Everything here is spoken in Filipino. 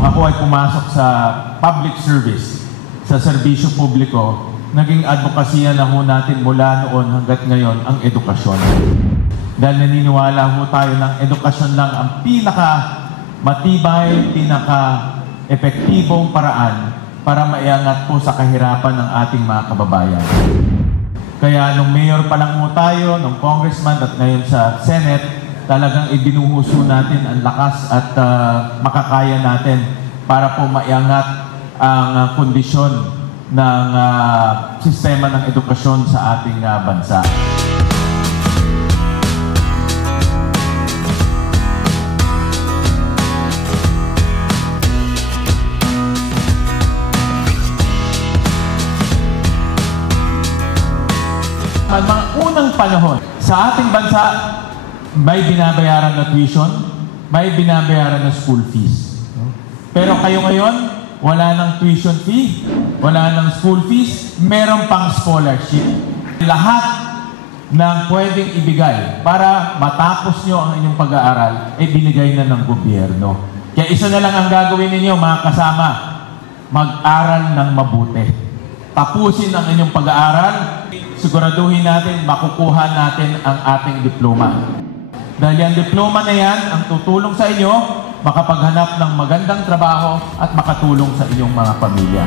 nung ako ay pumasok sa public service, sa serbisyo publiko, naging advokasya na ho natin mula noon hanggat ngayon ang edukasyon. Dahil naniniwala ho tayo ng edukasyon lang ang pinaka-matibay, pinaka-epektibong paraan para maiangat po sa kahirapan ng ating mga kababayan. Kaya nung mayor pa lang ho tayo, nung congressman at ngayon sa Senate, talagang ibinuhuso natin ang lakas at makakaya natin para po maiangat ang kondisyon ng sistema ng edukasyon sa ating bansa. Mga unang panahon, sa ating bansa, may binabayaran na tuition, may binabayaran na school fees. Pero kayo ngayon, wala ng tuition fee, wala ng school fees, meron pang scholarship. Lahat ng pwedeng ibigay para matapos nyo ang inyong pag-aaral, ay binigay na ng gobyerno. Kaya isa na lang ang gagawin ninyo, mga kasama, mag-aral ng mabuti. Tapusin ang inyong pag-aaral, siguraduhin natin, makukuha natin ang ating diploma. Dahil ang diploma na yan, ang tutulong sa inyo, makapaghanap ng magandang trabaho at makatulong sa inyong mga pamilya.